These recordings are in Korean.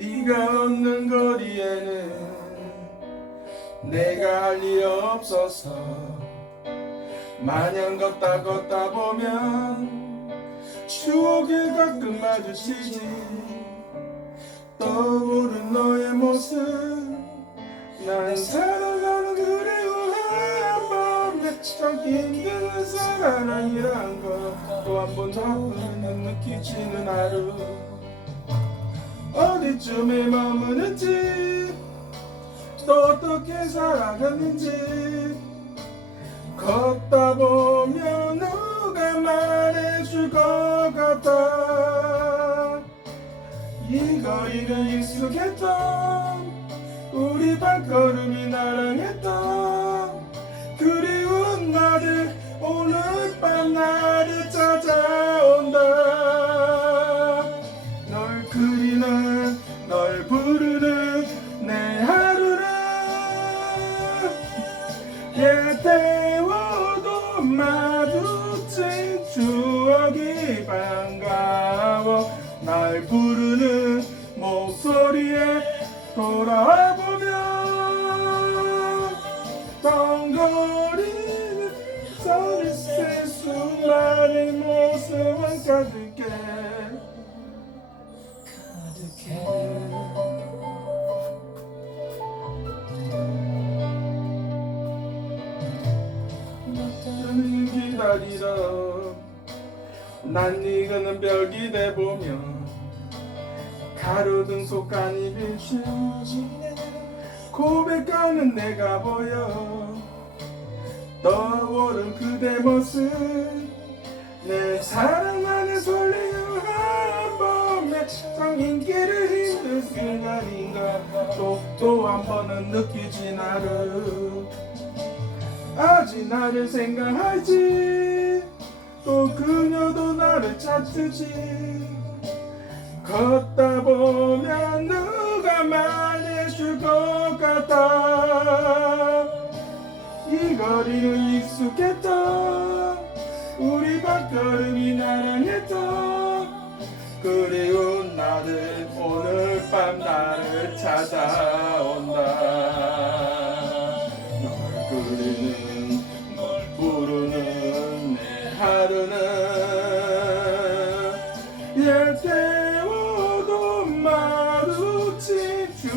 이제는 내가 할리 없어서. 마냥 걷다 걷다 보면 추억이 가끔 마주치지. 떠오른 너의 모습 난 사랑하는 그리워한 밤에 참 힘든 사랑이란 걸또 한번 더는 느끼지는 하루 어디쯤에 머무는지 또 어떻게 살아갔는지. 걷다 보면 누가 말해줄 것 같아. 이 거리를 익숙했던 우리 발걸음이 나랑했던 예 태워도 마주친 추억이 반가워. 날 부르는 목소리에 돌아보면 덩거리는 서리새 수많은 모습은 가득해 나는 기다리러 난 익은 별 기대 보며 가로등 속간이 비추 고백하는 내가 보여 떠오른 그대 모습. 내 사랑 안에 설레어 한 밤에 성인기를 힘든 순간인가. 또 또 한 번은 느끼지 나를 아직 나를 생각하지. 또 그녀도 나를 찾듯이 걷다 보면 누가 말해줄 것 같아. 이 거리는 익숙했던 우리 발걸음이 나랑했던 그리운 나를 오늘 밤 나를 찾아온다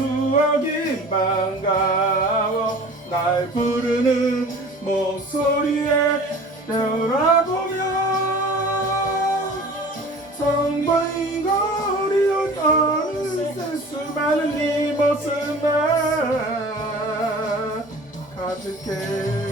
추억이 반가워 날 부르는 목소리에 돌아보면 성거인 거리로 어느새 수많은 네 모습만 가득해